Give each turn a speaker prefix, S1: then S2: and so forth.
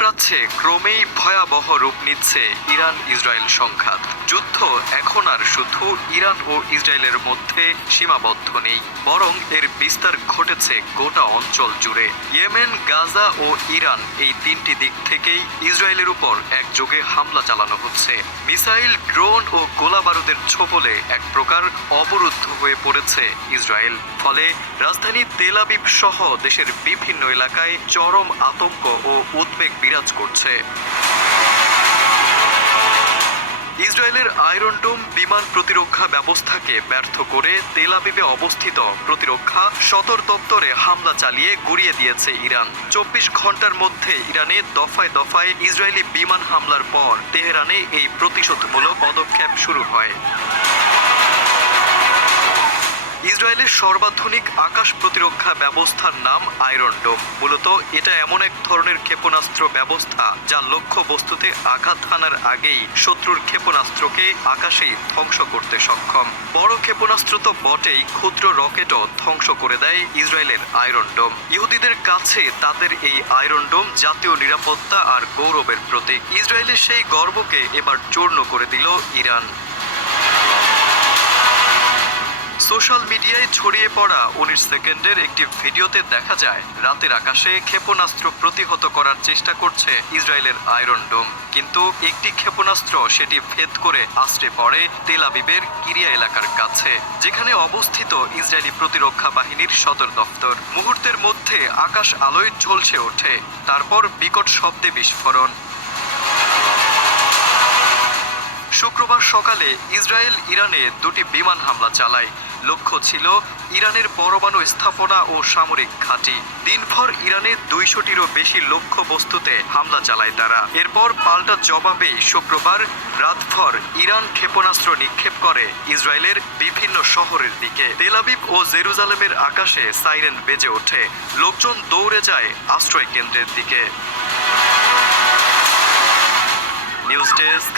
S1: মধ্যপ্রাচ্যে ক্রমেই ভয়াবহ রূপ নিচ্ছে ইরান ইসরায়েল সংঘাত। যুদ্ধ এখন আর শুধু ইরান ও ইসরায়েলের মধ্যে সীমাবদ্ধ। নেই বরং এর বিস্তার ঘটেছে গোটা অঞ্চল জুড়ে। ইয়েমেন, গাজা ও ইরান এই তিনটি দিক থেকেই ইসরায়েলের উপর একযোগে হামলা চালানো হচ্ছে। মিসাইল, ড্রোন ও গোলা বারুদের ছোবলে এক প্রকার অবরুদ্ধ হয়ে পড়েছে ইসরায়েল। ফলে রাজধানী তেল আবিব সহ দেশের বিভিন্ন এলাকায় চরম আতঙ্ক ও উদ্বেগ বিরাজ করছে। ইসরায়েলের আয়রন ডোম বিমান প্রতিরক্ষা ব্যবস্থাকে ব্যর্থ করে তেল আবিবে অবস্থিত। প্রতিরক্ষা সদর দপ্তরে হামলা চালিয়ে গুড়িয়ে দিয়েছে ইরান। চব্বিশ ঘণ্টার মধ্যে ইরানে দফায় দফায় ইসরায়েলি বিমান হামলার পর তেহরানে এই প্রতিশোধমূলক পদক্ষেপ শুরু হয়। সর্বাধুনিক আকাশ প্রতিরক্ষা ব্যবস্থার নাম আয়রন ডোম মূলত এটা এমন এক ধরনের ক্ষেপণাস্ত্র ব্যবস্থা যা লক্ষ্য বস্তুতে আঘাত হানার আগেই শত্রুর ক্ষেপণাস্ত্রকে আকাশেই ধ্বংস করতে সক্ষম। বড় ক্ষেপণাস্ত্র তো বটেই, ক্ষুদ্র রকেটও ধ্বংস করে দেয় ইসরায়েলের আয়রন ডোম ইহুদিদের কাছে তাদের এই আয়রন ডোম জাতীয় নিরাপত্তা আর গৌরবের প্রতীক। ইসরায়েলের সেই গর্বকে এবার চূর্ণ করে দিল ইরান। সোশ্যাল মিডিয়ায় ছড়িয়ে পড়া উনিশ সেকেন্ডের একটি ভিডিওতে দেখা যায়, রাতের আকাশে ক্ষেপণাস্ত্র প্রতিহত করার চেষ্টা করছে ইসরায়েলের আয়রন ডোম। কিন্তু একটি ক্ষেপণাস্ত্র সেটি ভেদ করে আশ্রে পড়ে তেল আবিবের কিরিয়া এলাকার কাছে, যেখানে অবস্থিত ইসরায়েলি প্রতিরক্ষা বাহিনীর সদর দফতর। মুহূর্তের মধ্যে আকাশ আলোয় ঝলসে ওঠে, তারপর বিকট শব্দে বিস্ফোরণ। শুক্রবার সকালে ইসরায়েল ইরানে দুটি বিমান হামলা চালায় লক্ষ্য ছিল ইরানের পরমাণু স্থাপনা ও সামরিক ঘাঁটি। দিনভর ইরানে দুইশোটিরও বেশি লক্ষ্য বস্তুতে হামলা চালায় তারা। এরপর পাল্টা জবাবে শুক্রবার রাতভর ইরান ক্ষেপণাস্ত্র নিক্ষেপ করে ইসরায়েলের বিভিন্ন শহরের দিকে। তেলাবিব ও জেরুজালেমের আকাশে সাইরেন বেজে ওঠে। লোকজন দৌড়ে যায় আশ্রয় কেন্দ্রের দিকে। News desk